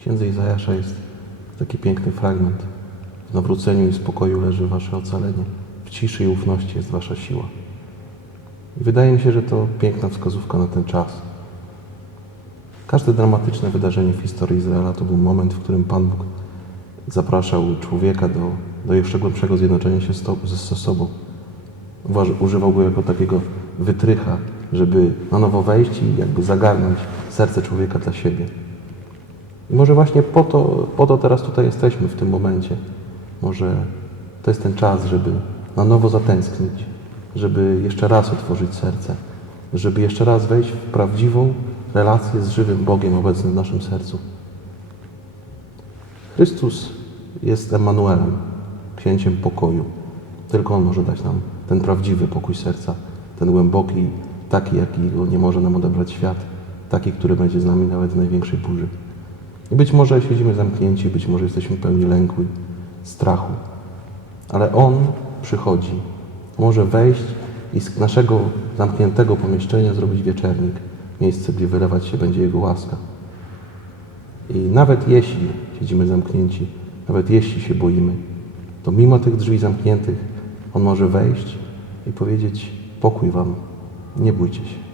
księdze Izajasza jest taki piękny fragment. W nawróceniu i spokoju leży wasze ocalenie. W ciszy i ufności jest wasza siła. I wydaje mi się, że to piękna wskazówka na ten czas. Każde dramatyczne wydarzenie w historii Izraela to był moment, w którym Pan Bóg zapraszał człowieka do, do jeszcze głębszego zjednoczenia się z to- ze sobą. Używał go jako takiego wytrycha, żeby na nowo wejść i jakby zagarnąć serce człowieka dla siebie. I może właśnie po to, po to teraz tutaj jesteśmy w tym momencie. Może to jest ten czas, żeby na nowo zatęsknić, żeby jeszcze raz otworzyć serce, żeby jeszcze raz wejść w prawdziwą relację z żywym Bogiem obecnym w naszym sercu. Chrystus jest Emanuelem, księciem pokoju. Tylko On może dać nam ten prawdziwy pokój serca, ten głęboki, taki, jakiego nie może nam odebrać świat, taki, który będzie z nami nawet w największej burzy. Być może siedzimy zamknięci, być może jesteśmy pełni lęku strachu, ale On przychodzi, może wejść i z naszego zamkniętego pomieszczenia zrobić wieczernik, miejsce, gdzie wylewać się będzie Jego łaska. I nawet jeśli siedzimy zamknięci, nawet jeśli się boimy, to mimo tych drzwi zamkniętych On może wejść i powiedzieć: Pokój Wam, nie bójcie się.